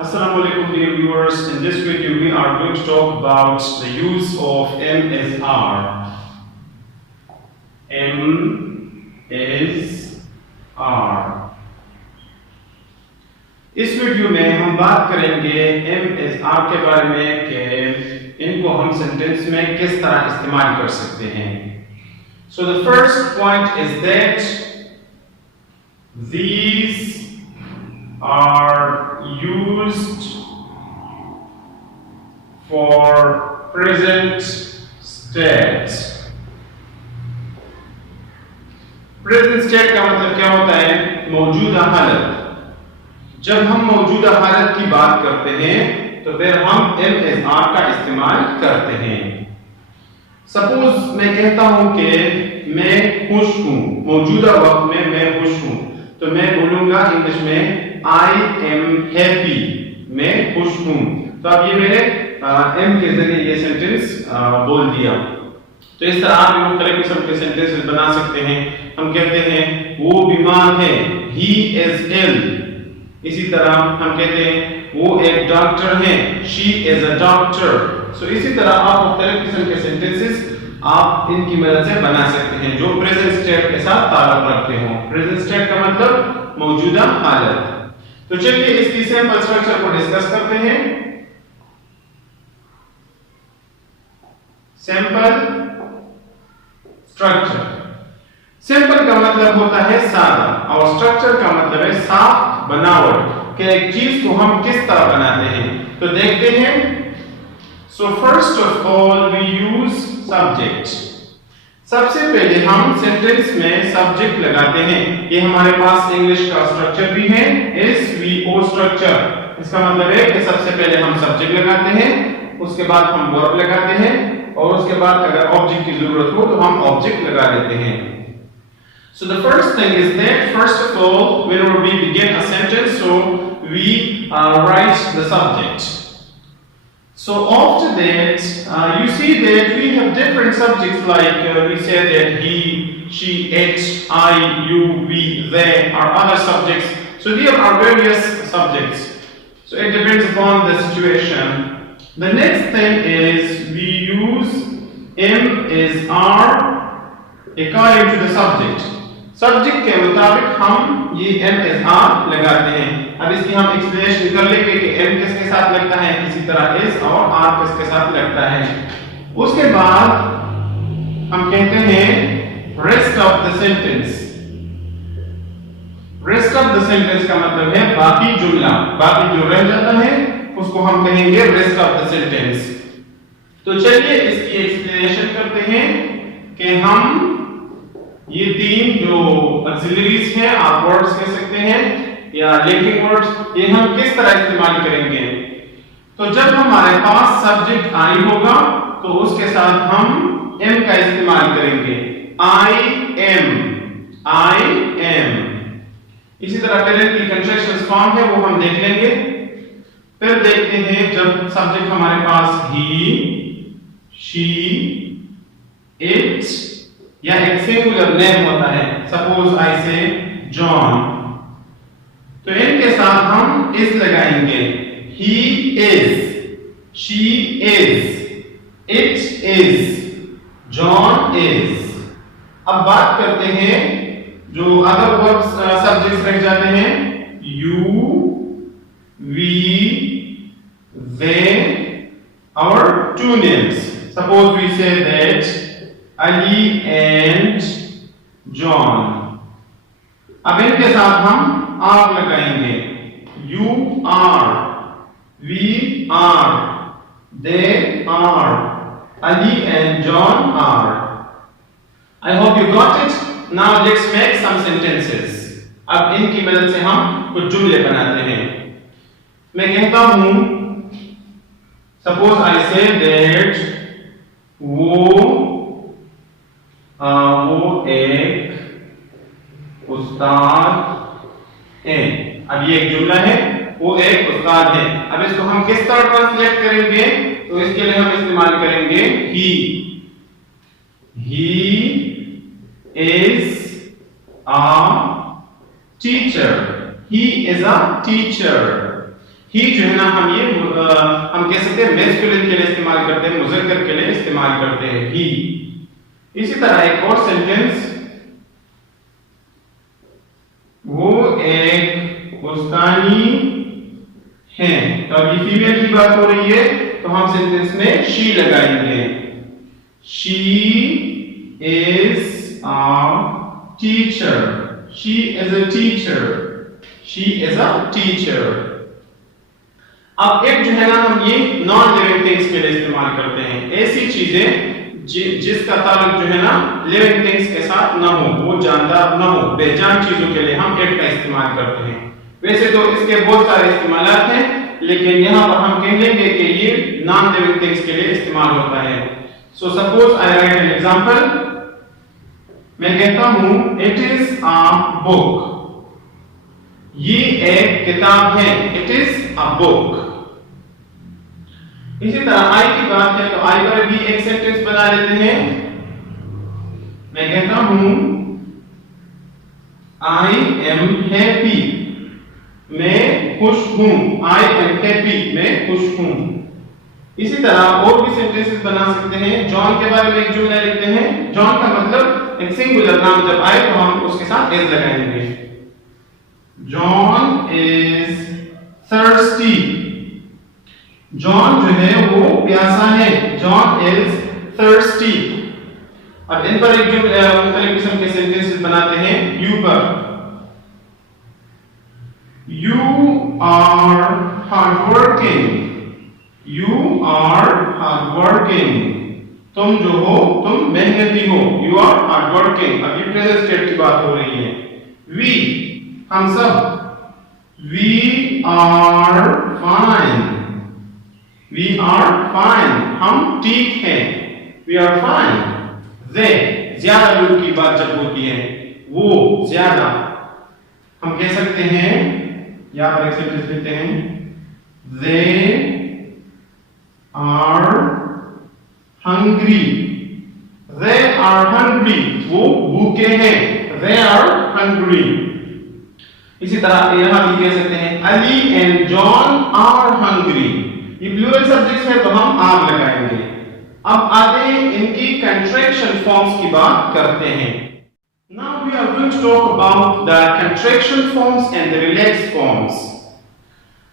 Assalamu alaikum dear viewers. In this video we are going to talk about the use of MSR. MSR. इस video में हम बात करेंगे MSR के बारे में कि इनको हम सेंटेंस में किस तरह इस्तेमाल कर सकते हैं. So the first point is that these are used for present state. Present state का मतलब क्या होता है? मौजूदा हालत. जब हम मौजूदा हालत की बात करते हैं तो फिर हम MSR का इस्तेमाल करते हैं. सपोज मैं कहता हूं कि मैं खुश हूं, मौजूदा वक्त में मैं खुश हूं, तो मैं बोलूंगा इंग्लिश में I am happy, मैं खुश हूं. तो अब ये मैंने M के जरिए ये सेंटेंस बोल दिया. तो इस तरह आप मुख्तलिफ किस्म के सेंटेंसेस बना सकते हैं. हम कहते हैं वो बीमार है, he is ill. इसी तरह हम कहते हैं वो एक डॉक्टर है, she is a doctor. सो इसी तरह आप मुख्तलिफ किस्म के सेंटेंसेस आप इनकी मदद से बना सकते हैं जो प्रेजेंट स्टेट के साथ ताल्लुक रखते हो. प्रेजेंट स्टेट का मतलब मौजूदा हालत. तो चलिए इसकी सैंपल स्ट्रक्चर को डिस्कस करते हैं. Sample structure. सिंपल का मतलब होता है सादा और स्ट्रक्चर का मतलब है साफ बनावट कि एक चीज को हम किस तरह बनाते हैं. तो देखते हैं. So first of all we use subject. सबसे पहले हम सेंटेंस में सब्जेक्ट लगाते हैं. ये हमारे पास इंग्लिश का स्ट्रक्चर भी है, SVO स्ट्रक्चर. इसका मतलब है कि सबसे पहले हम सब्जेक्ट लगाते हैं, उसके बाद हम वर्ब लगाते हैं और उसके बाद अगर ऑब्जेक्ट की जरूरत हो तो हम ऑब्जेक्ट लगा लेते हैं. So the first thing is that first of all whenever we begin a sentence, so we write the subject. So after that you see that we have different subjects like we said that he, she, it, I, you, we, they are other subjects. So there are various subjects. So it depends upon the situation. The next thing is we use MSR according to the subject. Subject के मुताबिक हम ये MSR लगाते हैं. अब इसकी हम explanation कर लेंगे कि M किसके साथ लगता है, इसी तरह S और R किसके साथ लगता है. उसके बाद हम कहते हैं rest of the sentence. Rest of the sentence का मतलब है बाकी जुमला, बाकी जो रह जाता है उसको हम कहेंगे रेस्ट ऑफ द सेंटेंस. तो चलिए इसकी एक्सप्लेनेशन करते हैं कि हम ये तीन जो ऑक्सिलरीज हैं, आप वर्ड्स कह सकते हैं या लिंकिंग वर्ड्स, ये हम किस तरह इस्तेमाल करेंगे. तो जब हमारे पास सब्जेक्ट I होगा तो उसके साथ हम M का इस्तेमाल करेंगे. I am. इसी तरह पहले की कंट्रैक्शन फॉर्म है वो हम देख लेंगे. फिर देखते हैं जब सब्जेक्ट हमारे पास he, she, it या एक सिंगुलर नेम होता है. सपोज आई से जॉन, तो इनके साथ हम इस लगाएंगे. He is, she is, it is, John is. अब बात करते हैं जो अदर वर्ब्स सब्जेक्ट्स रह जाते हैं. यू, वी, दे और two names. Suppose we say that Ali and John. अब इनके साथ हम R लगाएंगे. You are, we are, they are, Ali and John are. I hope you got it. Now let's make some sentences. अब इनकी मदद से हम कुछ जुमले बनाते हैं. मैं कहता हूं, suppose I say that वो एक उस्ताद है. अब ये एक जुमला है, वो एक उस्ताद है. अब इसको हम किस तरह ट्रांसलेट करेंगे, तो इसके लिए हम इस्तेमाल करेंगे he is a teacher. He is a teacher. ही जो है ना हम कह सकते हैं मैस्कुलिन के लिए इस्तेमाल करते हैं, मुज़क्कर के लिए इस्तेमाल करते हैं ही। इसी तरह एक और सेंटेंस, वो एक उस्तानी है। तो अभी फीमेल की बात हो रही है तो हम सेंटेंस में शी लगाएंगे। She is a teacher, she is a teacher, she is a teacher. अब एक जो है ना हम ये नॉन लिविंग थिंग्स के लिए इस्तेमाल करते हैं, ऐसी चीजें जिसका ताल्लुक जो है ना लिविंग थिंग्स के साथ ना हो, वो जानदार ना हो, बेजान चीजों के लिए हम इट का इस्तेमाल करते हैं। वैसे तो इसके बहुत सारे इस्तेमालात हैं, लेकिन यहाँ पर हम कह लेंगे कि ये नॉन लिविंग थिंग्स के लिए इस्तेमाल होता है। So suppose I right an example, मैं कहता हूं इट इज अ बुक, ये एक किताब है, इट इज अ बुक। इसी तरह आई की बात है तो आई पर भी एक सेंटेंस बना लेते हैं। मैं कहता हूं आई एम हैप्पी, मैं खुश हूं, आई एम हैप्पी, मैं खुश हूं। इसी तरह और भी सेंटेंसेस बना सकते हैं। जॉन के बारे में एक जुमला लिखते हैं, जॉन का मतलब एक सिंगुलर नाम जब आए तो हम उसके साथ इज लगाएंगे। जॉन इज थर्स्टी, जॉन जो है वो प्यासा है, जॉन इज थर्स्टी। अब इन पर एक मुख्तलिफ किस्म के सेंटेंसेस बनाते हैं यू पर। You are hardworking, you are hardworking, तुम जो हो तुम मेहनती हो, यू आर हार्डवर्किंग। अभी प्रेजेंट स्टेट की बात हो रही है। वी हम सब, we are fine, we are fine, हम ठीक हैं, वी आर फाइन। दे ज्यादा लोग की बात जब होती है, वो ज्यादा, हम कह सकते हैं यहां पर एक सेंटेंस लिखते हैं, they are hungry, they are hungry, वो भूखे हैं, दे आर हंग्री। इसी तरह यहां भी कह सकते हैं Ali and John are hungry, ये प्लूरल सब्जेक्ट्स है तो हम आर लगाएंगे। अब आगे इनकी कंट्रैक्शन फॉर्म्स की बात करते हैं। Now we are going to talk about the contraction forms and the relaxed forms.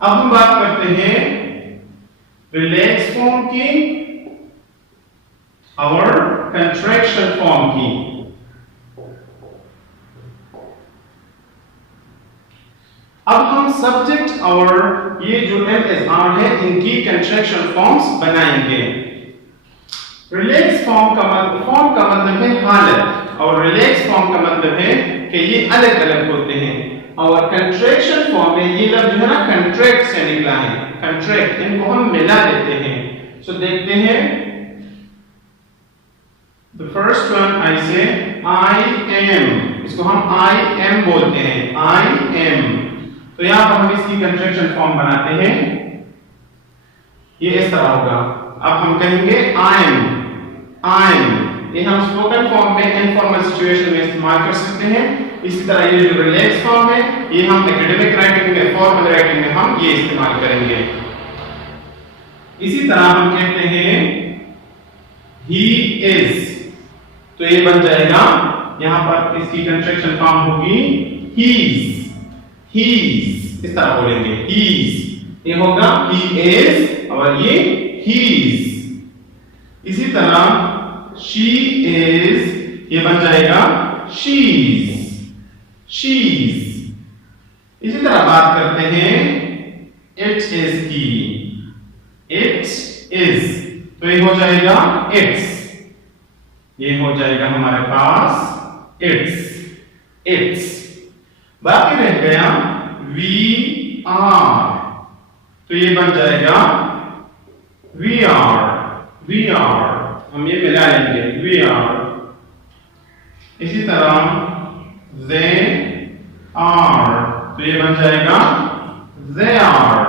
अब हम बात करते हैं relaxed form की और contraction form की। अब हम सब्जेक्ट और ये जो एम है इनकी कंट्रैक्शन फॉर्म्स बनाएंगे। रिलैक्स फॉर्म का मतलब है हालत, और रिलैक्स फॉर्म का मतलब है कि ये अलग अलग होते हैं। और कंट्रैक्शन फॉर्म में ये लफ्ज जो है ना कंट्रैक्ट से निकला है, कंट्रैक्ट, इनको हम मिला देते हैं। सो देखते हैं, द फर्स्ट वन आई से आई एम, इसको हम आई एम बोलते हैं, आई एम। तो यहां पर हम इसकी कंट्रैक्शन फॉर्म बनाते हैं, ये इस तरह होगा। अब हम कहेंगे आई एम, ये हम स्पोकन फॉर्म में इनफॉर्मल सिचुएशन में इस्तेमाल कर सकते हैं। इसी तरह ये जो रिलैक्स फॉर्म है ये हम एकेडमिक राइटिंग में, फॉर्मल राइटिंग में हम ये इस्तेमाल करेंगे। इसी तरह हम कहते हैं ही इज, तो ये बन जाएगा, यहां पर इसकी कंट्रैक्शन फॉर्म होगी हीज, हीज, इस तरह बोलेंगे हीज, ये होगा ही इज और ये हीज। इसी तरह शी इज, ये बन जाएगा शीज, शीज। इसी तरह बात करते हैं इट इज की, इट इज, तो ये हो जाएगा इट्स, ये हो जाएगा हमारे पास इट्स, इट्स। बाकी रह गया वी आर, तो ये बन जाएगा वी आर, वी आर, हम ये मिला लेंगे वी आर। इसी तरह they are, तो ये बन जाएगा they are,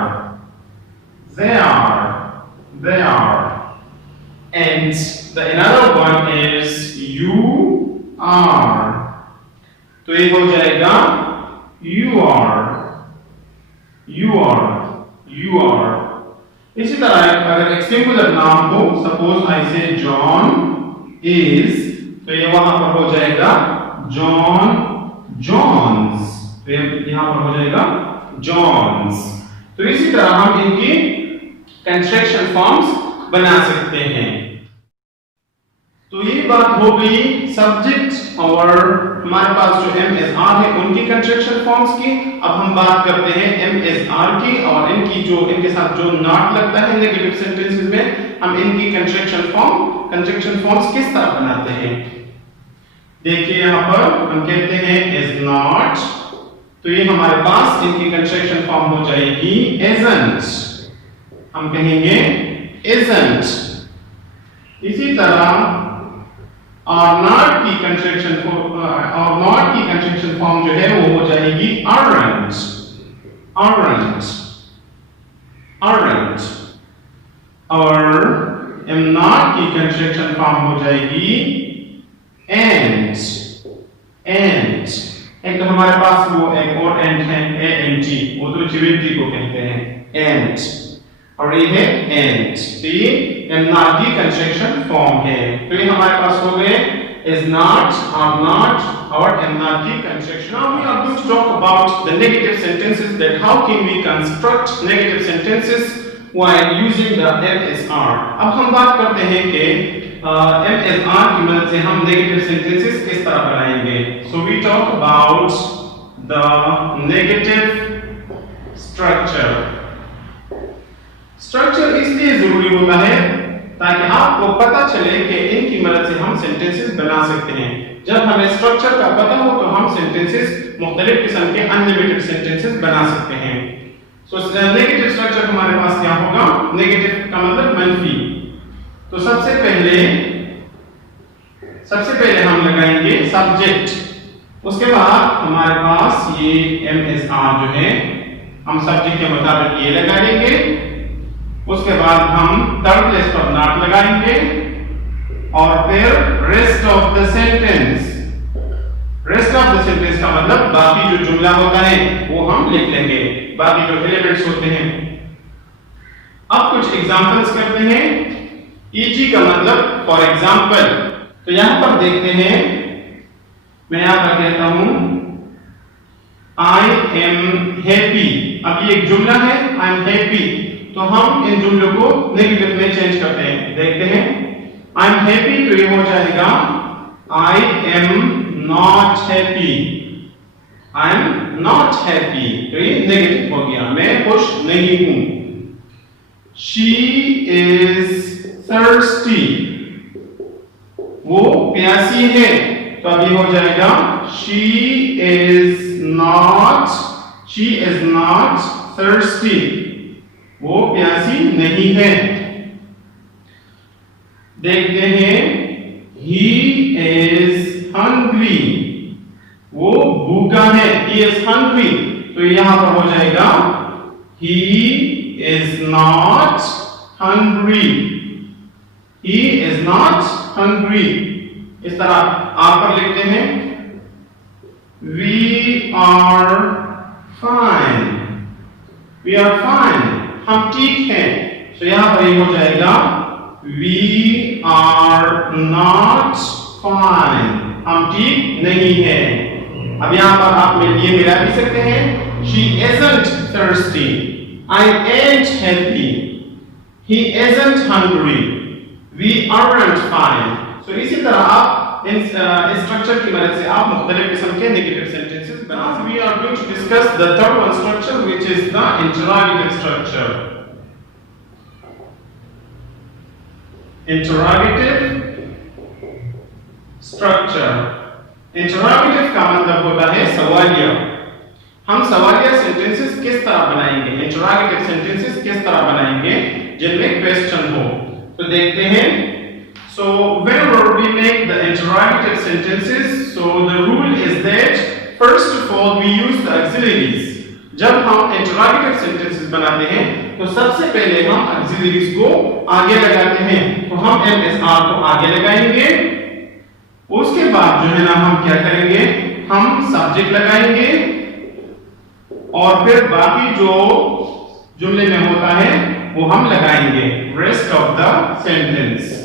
they are, they are। And the another one is you are, तो ये हो जाएगा you are, you are, you are। इसी तरह अगर एक सिंगुलर नाम हो, सपोज आई से जॉन इज, तो ये वहां पर हो जाएगा जॉन जॉन्स, तो यहां पर हो जाएगा जॉन्स। तो इसी तरह हम इनकी कंस्ट्रक्शन फॉर्म्स बना सकते हैं। तो ये बात हो गई सब्जेक्ट और हमारे पास जो MSR है उनकी कंस्ट्रक्शन फॉर्म्स की। अब हम बात करते हैं MSR की, और इनकी जो इनके साथ जो नॉट लगता है नेगेटिव सेंटेंसेस में, हम इनकी कंस्ट्रक्शन फॉर्म्स किस तरह बनाते हैं। देखिए यहां पर हम कहते हैं इज नॉट, तो ये हमारे पास इनकी कंस्ट्रक्शन फॉर्म हो जाएगी isn't, हम कहेंगे isn't। इसी तरह और नॉट की कंस्ट्रक्शन फॉर्म जो है वो हो जाएगी aren't, aren't, aren't। और am not की कंस्ट्रक्शन फॉर्म हो जाएगी and, and। एक तो हमारे पास वो एक और एंड है ANT, वो तो जियोमेट्री को कहते हैं and, और ये है and। तो ये am not की कंस्ट्रक्शन फॉर्म है। तो ये हमारे पास हो गए is not, are not और am not की construction. Now we are going to talk about the negative sentences, that how can we construct negative sentences while using the MSR। अब हम बात करते हैं कि MSR की मदद से हम नेगेटिव सेंटेंसेस किस तरह बनाएंगे। So we talk about the negative structure। Structure इसलिए जरूरी होता है ताकि आपको पता चले कि इनकी मदद से हम सेंटेंसेस बना सकते हैं। जब हमें स्ट्रक्चर का पता हो तो हम सेंटेंसेस मुख्तलिफ किस्म के अनलिमिटेड सेंटेंसेस बना सकते हैं। सो नेगेटिव स्ट्रक्चर हमारे पास क्या होगा, नेगेटिव का मतलब मंफी। तो सबसे पहले हम लगाएंगे सब्जेक्ट, उसके बाद हमारे पास ये MSR जो है हम सब्जेक्ट के मुताबिक ये लगा देंगे, उसके बाद हम थर्ड प्लेस पर नॉट लगाएंगे और फिर rest of the sentence. Rest of the sentence का मतलब बाकी जो जुमला होता है वो हम लिख लेंगे, बाकी जो एलिमेंट्स होते हैं। अब कुछ एग्जांपल्स करते हैं। EG का मतलब फॉर एग्जांपल, तो यहां पर देखते हैं, मैं यहां पर कहता हूं I am happy। अब ये एक जुमला है I am happy, तो हम इन जुमलों को नेगेटिव में चेंज करते हैं। देखते हैं I am happy, तो ये हो जाएगा I am not happy, I am not happy, तो ये नेगेटिव हो गया, मैं खुश नहीं हूं। She is thirsty, वो प्यासी है, तो अभी हो जाएगा she is not thirsty, वो प्यासी नहीं है। देखते हैं he is hungry, वो भूखा है, he is hungry, तो यहां पर हो जाएगा he is not hungry, he is not hungry। इस तरह आप पर लिखते हैं we are fine, we are fine, हम ठीक हैं, तो यहां पर ये हो जाएगा we are not fine, हम ठीक नहीं है। अब यहां पर आप ये मिला भी सकते हैं she isn't thirsty, I ain't happy, he isn't hungry, we aren't fine। तो इसी तरह आप इन स्ट्रक्चर की मदद से आप मुख्तलिफ किस्म के नेगेटिव सेंटेंसेस बना सकते हैं। We are going to discuss the third one structure, which is the interrogative structure। Interrogative structure, interrogative का मतलब होता है सवालिया। हम सवालिया सेंटेंसेस किस तरह बनाएंगे, इंटरोगेटिव सेंटेंसेस किस तरह बनाएंगे जिनमें क्वेश्चन हो। तो देखते हैं, so whenever we make the interrogative sentences, so the rule is that first of all we use the auxiliaries। जब हम interrogative sentences बनाते हैं तो सबसे पहले हम auxiliaries को आगे लगाते हैं, तो हम MSR को आगे लगाएंगे, उसके बाद जो है ना हम क्या करेंगे, हम सब्जेक्ट लगाएंगे और फिर बाकी जो जुमले में होता है वो हम लगाएंगे rest of the sentence.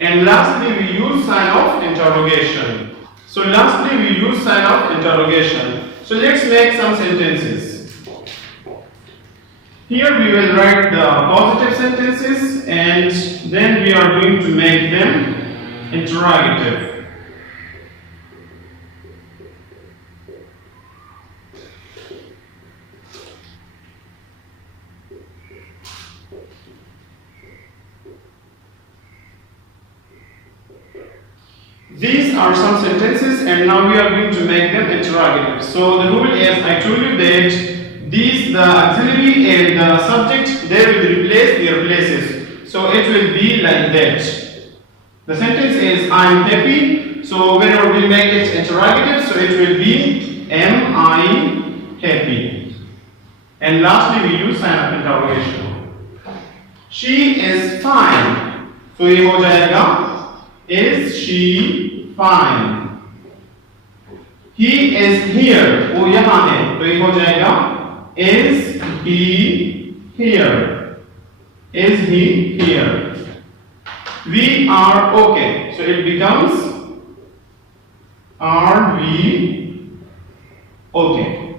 And lastly, we use sign of interrogation. So lastly, we use sign of interrogation. So let's make some sentences. Here we will write the positive sentences and then we are going to make them interrogative. These are some sentences and now we are going to make them interrogative. So the rule is, I told you that the auxiliary and the subject, they will replace their places. So it will be like that. The sentence is, I am happy. So whenever we make it interrogative, so it will be, am I happy? And lastly we use sign of interrogation. She is fine. So ये हो जाएगा, is she fine? He is here. वो यहाँ है तो ये हो जाएगा is he here? Is he here? We are okay. So it becomes are we okay?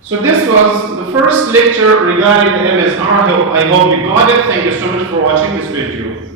So this was the first lecture regarding the MSR. I hope you got it. Thank you so much for watching this video.